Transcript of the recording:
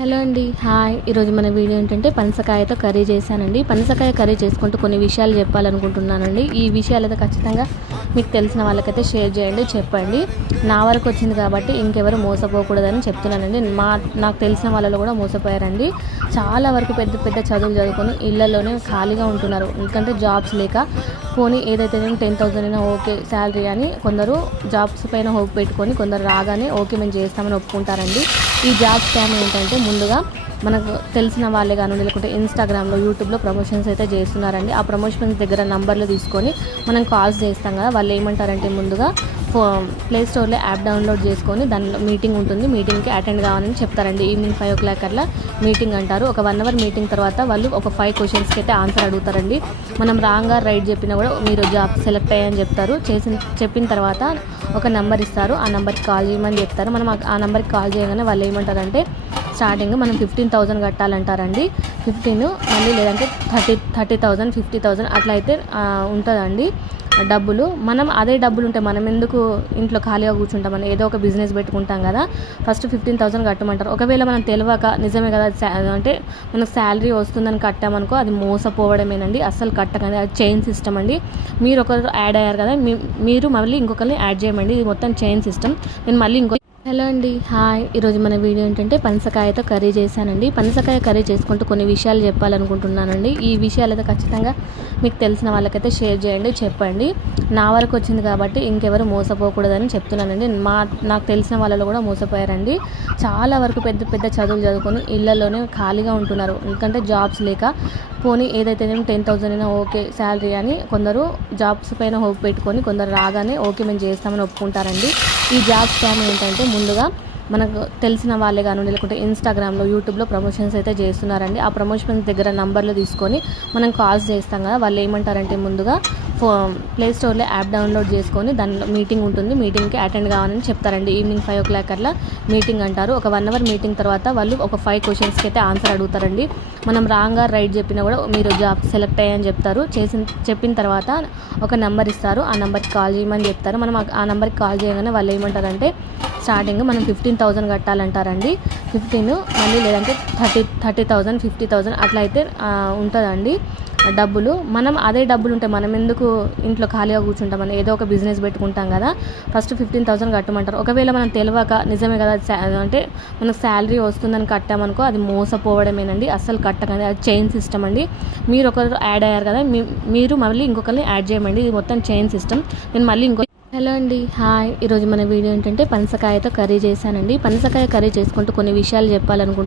Hello అండి. Hi. ఈరోజు మన వీడియో ఏంటంటే పనసకాయతో కర్రీ చేశానండి. పనసకాయ కర్రీ చేసుకుంటూ కొన్ని విషయాలు చెప్పాలనుకుంటున్నానండి. ఈ విషయాలైతే ఖచ్చితంగా మీకు తెలిసిన వాళ్ళకైతే షేర్ చేయండి, చెప్పండి. నా వరకు వచ్చింది కాబట్టి ఇంకెవరు మోసపోకూడదని చెప్తున్నానండి. నాకు తెలిసిన వాళ్ళలో కూడా మోసపోయారండి. చాలా వరకు పెద్ద పెద్ద చదువులు చదువుకొని ఇళ్లలోనే ఖాళీగా ఉంటున్నారు. ఎందుకంటే జాబ్స్ లేక పోనీ ఏదైతే 10,000 అయినా ఓకే శాలరీ అని కొందరు జాబ్స్ పైన హోప్ పెట్టుకొని కొందరు రాగానే ఓకే మేము చేస్తామని ఒప్పుకుంటారండి. ఈ జాబ్ స్కామ్ ఏంటంటే ముందుగా మనకు తెలిసిన వాళ్ళే కానివ్వండి, లేకుంటే ఇన్స్టాగ్రామ్లో, యూట్యూబ్లో ప్రమోషన్స్ అయితే చేస్తున్నారండి. ఆ ప్రమోషన్స్ దగ్గర నంబర్లు తీసుకొని మనం కాల్స్ చేస్తాం కదా, వాళ్ళు ఏమంటారంటే ముందుగా ప్లే స్టోర్లో యాప్ డౌన్లోడ్ చేసుకొని దానిలో మీటింగ్ ఉంటుంది, మీటింగ్కి అటెండ్ కావాలని చెప్తారండి. ఈవినింగ్ 5 o'clock అట్లా మీటింగ్ అంటారు. ఒక 1 hour మీటింగ్ తర్వాత వాళ్ళు ఒక 5 questions అయితే ఆన్సర్ అడుగుతారండి. మనం రాంగ్గా రైట్ చెప్పినా కూడా మీరు జాబ్ సెలెక్ట్ అయ్యని చెప్తారు. చెప్పిన తర్వాత ఒక నెంబర్ ఇస్తారు, ఆ నెంబర్కి కాల్ చేయమని చెప్తారు. మనం ఆ నెంబర్కి కాల్ చేయగానే వాళ్ళు ఏమంటారంటే స్టార్టింగ్ మనం 15,000 కట్టాలంటారండి. 15 మళ్ళీ లేదంటే 30,000 50,000 అట్లా అయితే ఉంటుందండి డబ్బులు. మనం అదే డబ్బులు ఉంటే మనం ఎందుకు ఇంట్లో ఖాళీగా కూర్చుంటామని ఏదో ఒక బిజినెస్ పెట్టుకుంటాం కదా. ఫస్ట్ 15,000 కట్టమంటారు. ఒకవేళ మనం తెలియక నిజమే కదా అంటే మనకు శాలరీ వస్తుందని కట్టామనుకో, అది మోసపోవడమేనండి. అస్సలు కట్టకండి, అది చైన్ సిస్టమ్ అండి. మీరు ఒకరు యాడ్ అయ్యారు కదా, మీరు మళ్ళీ ఇంకొకరిని యాడ్ చేయమండి. ఇది మొత్తం చైన్ సిస్టమ్. నేను మళ్ళీ హలో అండి. హాయ్. ఈరోజు మన వీడియో ఏంటంటే పనసకాయతో కర్రీ చేశానండి. పనసకాయ కర్రీ చేసుకుంటూ కొన్ని విషయాలు చెప్పాలనుకుంటున్నానండి. ఈ విషయాలు అయితే ఖచ్చితంగా మీకు తెలిసిన వాళ్ళకైతే షేర్ చేయండి, చెప్పండి. నా వరకు వచ్చింది కాబట్టి ఇంకెవరు మోసపోకూడదని చెప్తున్నానండి. నాకు తెలిసిన వాళ్ళలో కూడా మోసపోయారండి. చాలా వరకు పెద్ద పెద్ద చదువులు చదువుకొని ఇళ్లలోనే ఖాళీగా ఉంటున్నారు. ఎందుకంటే జాబ్స్ లేక పోనీ ఏదైతే 10,000 అయినా ఓకే శాలరీ అని కొందరు జాబ్స్ పైన హోప్ పెట్టుకొని కొందరు రాగానే ఓకే మేము చేస్తామని ఒప్పుకుంటారండి. ఈ జాబ్ స్కామ్ ఏంటంటే ముందుగా మనకు తెలిసిన వాళ్ళే కానివ్వండి, లేకుంటే ఇన్స్టాగ్రామ్లో, యూట్యూబ్లో ప్రమోషన్స్ అయితే చేస్తున్నారండి. ఆ ప్రమోషన్స్ దగ్గర నంబర్లు తీసుకొని మనం కాల్స్ చేస్తాం కదా, వాళ్ళు ఏమంటారంటే ముందుగా ప్లే స్టోర్లో యాప్ డౌన్లోడ్ చేసుకొని దానిలో మీటింగ్ ఉంటుంది, మీటింగ్కి అటెండ్ కావాలని చెప్తారండి. ఈవినింగ్ 5 o'clock అట్లా మీటింగ్ అంటారు. ఒక 1 hour మీటింగ్ తర్వాత వాళ్ళు ఒక 5 questions అయితే ఆన్సర్ అడుగుతారండి. మనం రాంగ్గా రైట్ చెప్పినా కూడా మీరు జాబ్ సెలెక్ట్ అయ్యని చెప్తారు. చెప్పిన తర్వాత ఒక నెంబర్ ఇస్తారు, ఆ నెంబర్కి కాల్ చేయమని చెప్తారు. మనం ఆ నెంబర్కి కాల్ చేయగానే వాళ్ళు ఏమంటారంటే స్టార్టింగ్ మనం 15,000 కట్టాలంటారండి. 15 మళ్ళీ లేదంటే 30,000 50,000 అట్లా అయితే ఉంటుందండి డబ్బులు. మనం అదే డబ్బులు ఉంటే మనం ఎందుకు ఇంట్లో ఖాళీగా కూర్చుంటామని ఏదో ఒక బిజినెస్ పెట్టుకుంటాం కదా. ఫస్ట్ 15,000 కట్టమంటారు. ఒకవేళ మనం తెలియక నిజమే కదా అంటే మనకు శాలరీ వస్తుందని కట్టామనుకో, అది మోసపోవడమేనండి. అస్సలు కట్టకండి, అది చైన్ సిస్టమ్ అండి. మీరు ఒకరు యాడ్ అయ్యారు కదా, మీరు మళ్ళీ ఇంకొకరిని యాడ్ చేయమండి. ఇది మొత్తం చైన్ సిస్టమ్. నేను మళ్ళీ హలో అండి. హాయ్. ఈరోజు మన వీడియో ఏంటంటే పనసకాయతో కర్రీ చేశానండి. పనసకాయ కర్రీ చేసుకుంటూ కొన్ని విషయాలు చెప్పాలనుకుంటున్నాను.